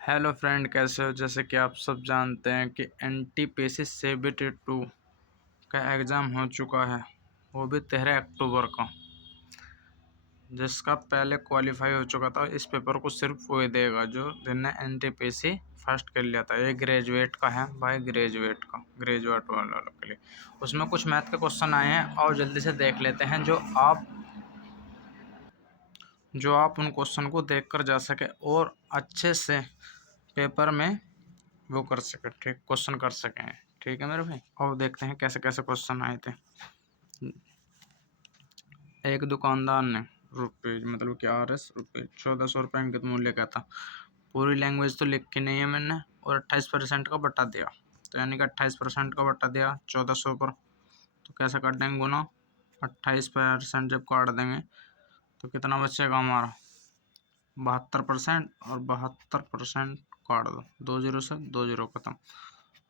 Hello friend, कैसे हो। जैसे कि आप सब जानते हैं कि एनटीपीसी CBT 2 का एग्ज़ाम हो चुका है, वो भी 13 अक्टूबर को। जिसका पहले क्वालिफाई हो चुका था, इस पेपर को सिर्फ वही देगा जो जिनने एनटीपीसी फर्स्ट कर लिया था। ये ग्रेजुएट का है भाई, ग्रेजुएट वालों के लिए। उसमें कुछ मैथ के क्वेश्चन आए हैं और जल्दी से देख लेते हैं, जो आप उन क्वेश्चन को देख कर जा सके और अच्छे से पेपर में वो कर सके, ठीक, क्वेश्चन कर सकें। ठीक है मेरे भाई, और देखते हैं कैसे कैसे क्वेश्चन आए थे। एक दुकानदार ने रुपये मतलब कि रुपये 1400 अंकित मूल्य का था। पूरी लैंग्वेज तो लिख के नहीं है मैंने, और 28% का बटा दिया। तो यानी कि 28% का बटा दिया 1400 पर, तो कैसे काट देंगे गुना। 28% जब काट देंगे तो कितना बचेगा हमारा 72%, और 72% काट दो, 2 जीरो से 2 जीरो खत्म,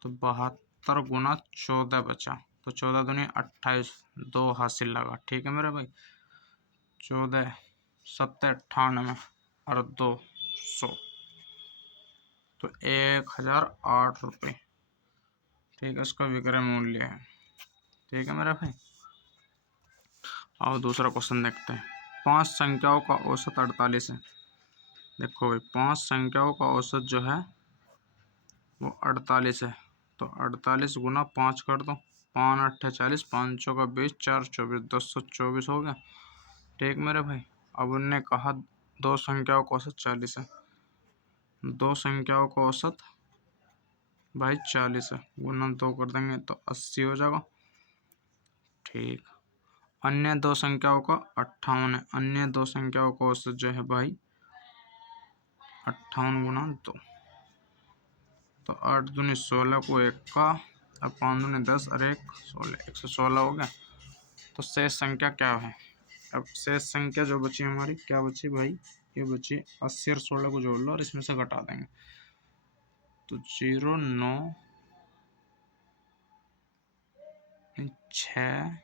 तो 72 गुना 14 बचा। तो 14 दूनी 28, 2 हासिल लगा। ठीक है मेरे भाई, 14 7 98 और 200, तो 1008 रुपये। ठीक है, उसका विक्रय मूल्य है। ठीक है मेरे भाई, और दूसरा क्वेश्चन देखते हैं। 5 संख्याओं का औसत 48 है। देखो भाई, 5 संख्याओं का औसत जो है वो 48 है। तो 48 गुना 5 कर दो, 5 8 40, 5 का 20, 4 24, 224 हो गया। ठीक मेरे भाई, अब उनने कहा दो संख्याओं का औसत 40 है। दो संख्याओं का औसत भाई 40 है, गुना 2 कर देंगे तो 80 हो जाएगा। ठीक, अन्य दो संख्याओं का 58 है। अन्य दो संख्याओं का औसत जो है भाई 58 गुना 2, तो 8 दूनी 16 को 1 का, अब 5 दूनी 10 और 1 16, 116 हो गया। तो शेष संख्या क्या है। अब शेष संख्या जो बची हमारी, क्या बची भाई, ये बची 80 और 16 को जोड़ लो और इसमें से घटा देंगे, तो 0 9 6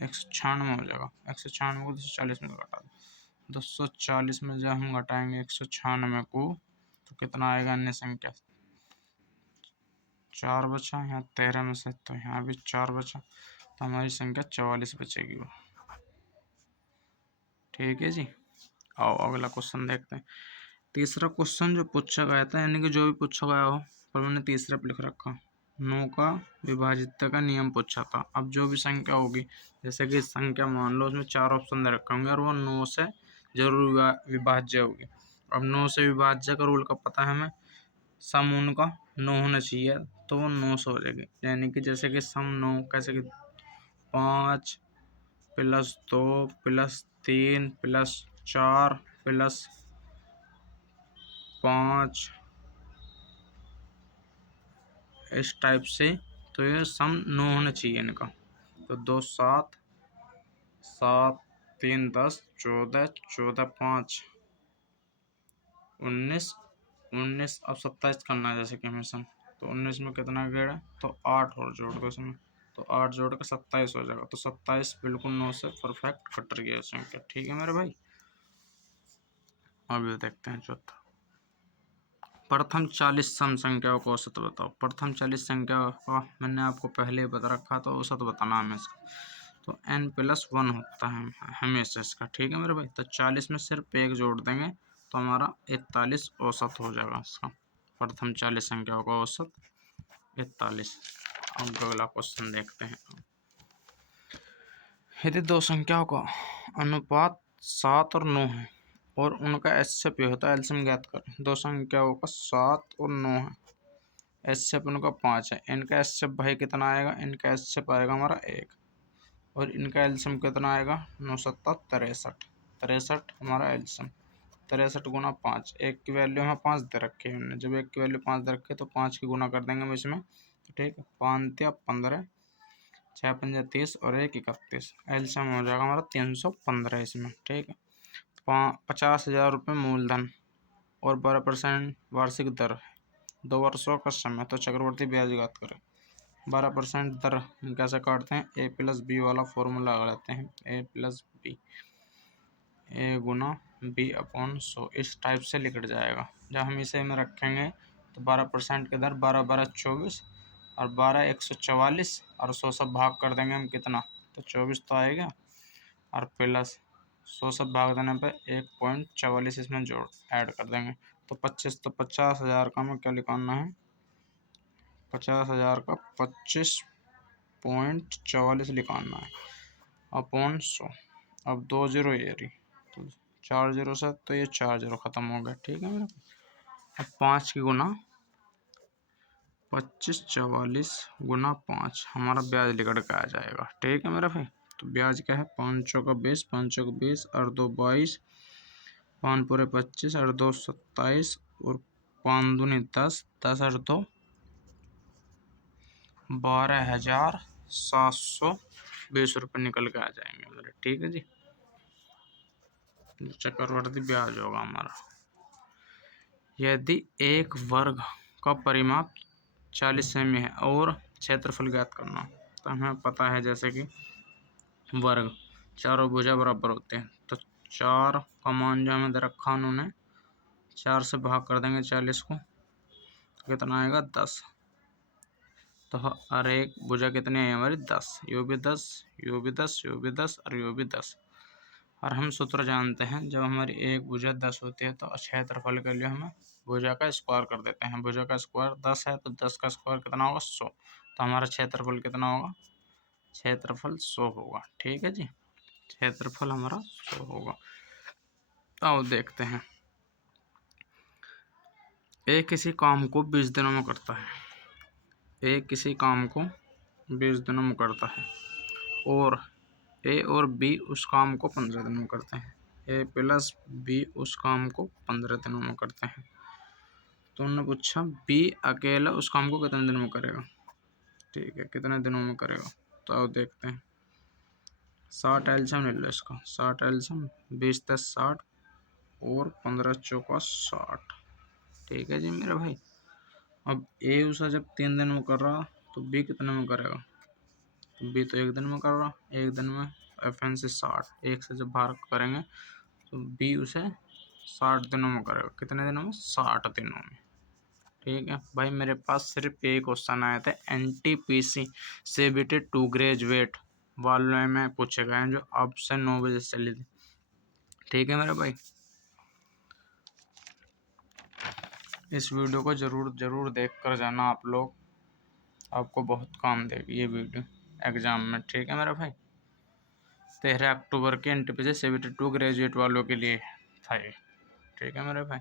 196 हो जाएगा। 196 को 240 में घटा दो, 240 में जब हम घटाएंगे 196 को, तो कितना आएगा अन्य संख्या। 4 बचा, यहाँ 13 में से, तो यहाँ भी 4 बचा, तो हमारी संख्या 44 बचेगी वो। ठीक है जी, आओ अगला क्वेश्चन देखते हैं। तीसरा क्वेश्चन जो पूछा गया था, यानी कि जो भी पूछा गया हो, पर मैंने तीसरा पे लिख रखा, 9 का विभाजितता का नियम पूछा था। अब जो भी संख्या होगी, जैसे कि संख्या मान लो उसमें 4 ऑप्शन दे रखे होंगे और वो 9 से जरूर विभाज्य होगी। अब 9 से विभाज्य का रूल का पता है हमें, सम उनका 9 होना चाहिए, तो वो 9 से हो जाएगी। यानी कि जैसे कि सम 9 कैसे कि 5 प्लस 2 प्लस 3 प्लस 4 प्लस 5, इस टाइप से। तो ये सम 9 होना चाहिए इनका। तो 2 7 7 3 10 14 14 5 19 19, अब 27 करना है जैसे कि हमें सम। तो 19 में कितना गया, तो 8 और जोड़ दो इसमें, तो 8 जोड़ के 27 हो जाएगा। तो 27 बिल्कुल 9 से परफेक्ट कट गया संख्या। ठीक है मेरे भाई, अब ये देखते हैं चौथा। प्रथम 40 सम संख्याओं का औसत बताओ। प्रथम 40 संख्या का मैंने आपको पहले ही बता रखा, तो औसत बताना है इसका। तो n+1 होता है हमेशा इसका। ठीक है मेरे भाई, तो 40 में सिर्फ 1 जोड़ देंगे तो हमारा 41 औसत हो जाएगा इसका। प्रथम 40 संख्याओं का औसत 41। अब अगला क्वेश्चन देखते हैं। यदि दो संख्याओं का अनुपात 7 और 9 है और उनका एचसीएफ होता है, एलसीएम ज्ञात करें। दो संख्याओं का 7 और 9 है, एचसीएफ उनका 5 है। इनका एचसीएफ भाई कितना आएगा, इनका एचसीएफ आएगा हमारा 1, और इनका एलसीएम कितना आएगा 9 7 63, 63 हमारा एलसीएम। 63 गुना 5, एक की वैल्यू हमें 5 दे रखी है हमने। जब एक की वैल्यू 5 दे रखी है तो 5 की गुना कर देंगे हम इसमें। तो ठीक है, 5 या 15, 6 5 30 और 1 31, एलसीएम हो जाएगा हमारा 315 इसमें। ठीक है, 50,000 रुपये मूलधन और 12% वार्षिक दर, 2 वर्षों का समय, तो चक्रवर्ती ब्याज ज्ञात करें। 12% दर हम कैसे काटते हैं, A+B वाला फॉर्मूला लगाते हैं। A+B, A गुना B/100 इस टाइप से लिख जाएगा। जब हम इसे में रखेंगे तो 12% के दर 12/12 = 24 और 12 144 और 100 सब भाग कर देंगे हम कितना, तो 24 तो आएगा और प्लस 100 सब भाग देने पे 1.44 इसमें जोड़ ऐड कर देंगे तो 25, तो 50,000 का हमें क्या लिखवाना है, 50,000 का 25.44 लिखवाना है अपॉन 100। अब 2 जीरो ये रही, तो 4 जीरो से तो ये 4 जीरो ख़त्म हो गया, ठीक है मेरा। अब 5 की गुना 25/44 गुना 5 हमारा ब्याज निकल के आ जाएगा, ठीक है मेरा भाई। तो ब्याज क्या है, 500 का 20, 500 का 20 और 2 22, 5 पूरे 25 और 2 27 और 5 दूनी 10, 10 और 2 12,720 रुपये निकल के आ जाएंगे मेरे, ठीक है जी। चक्रवर्ती ब्याज होगा हमारा। यदि एक वर्ग का परिमाप 40 सेमी है और क्षेत्रफल ज्ञात करना, तो हमें पता है जैसे कि वर्ग चारों भुजा बराबर होते हैं, तो 4 का मान जो हमें दे रखा उन्होंने 4 से भाग कर देंगे 40 को, तो कितना आएगा 10। तो हर एक भुजा कितनी है हमारी 10, यू भी 10, यू भी 10, यू भी 10 और यू भी 10। और हम सूत्र जानते हैं, जब हमारी एक भुजा 10 होती है तो क्षेत्रफल के लिए हमें भुजा का स्क्वायर कर देते हैं। भुजा का स्क्वायर 10 है तो 10 का स्क्वायर कितना होगा 100, तो हमारा क्षेत्रफल कितना होगा, क्षेत्रफल 100 होगा, ठीक है जी। क्षेत्रफल हमारा 100 होगा। आओ देखते हैं। ए किसी काम को 20 दिनों में करता है, ए किसी काम को 20 दिनों में करता है और ए और बी उस काम को 15 दिनों में करते हैं। ए प्लस बी उस काम को 15 दिनों में करते हैं। तो उन्होंने पूछा बी अकेला उस काम को कितने दिनों में करेगा, ठीक है, कितने दिनों में करेगा। तो आओ देखते हैं। 60 एल्सियम ले लो इसका, 60 एल्सियम 20 + 60 और 15 × 60, ठीक है जी मेरे भाई। अब ए उसे जब 3 दिन में कर रहा तो बी कितने में करेगा, तो बी तो 1 दिन में कर रहा, 1 दिन में FN से 60, 1 से जब भाग करेंगे तो बी उसे 60 दिनों में करेगा, कितने दिनों में, 60 दिनों में, ठीक है भाई। मेरे पास सिर्फ एक क्वेश्चन आया था NTPC CBT 2 ग्रेजुएट वाले में पूछे गए हैं, जो अब से 9 बजे से चली थी, ठीक है मेरे भाई। इस वीडियो को ज़रूर देख कर जाना आप लोग, आपको बहुत काम देगी ये वीडियो एग्ज़ाम में, ठीक है मेरा भाई। 13 अक्टूबर के NTPC CBT 2 ग्रेजुएट वालों के लिए था ये, ठीक है मेरे भाई।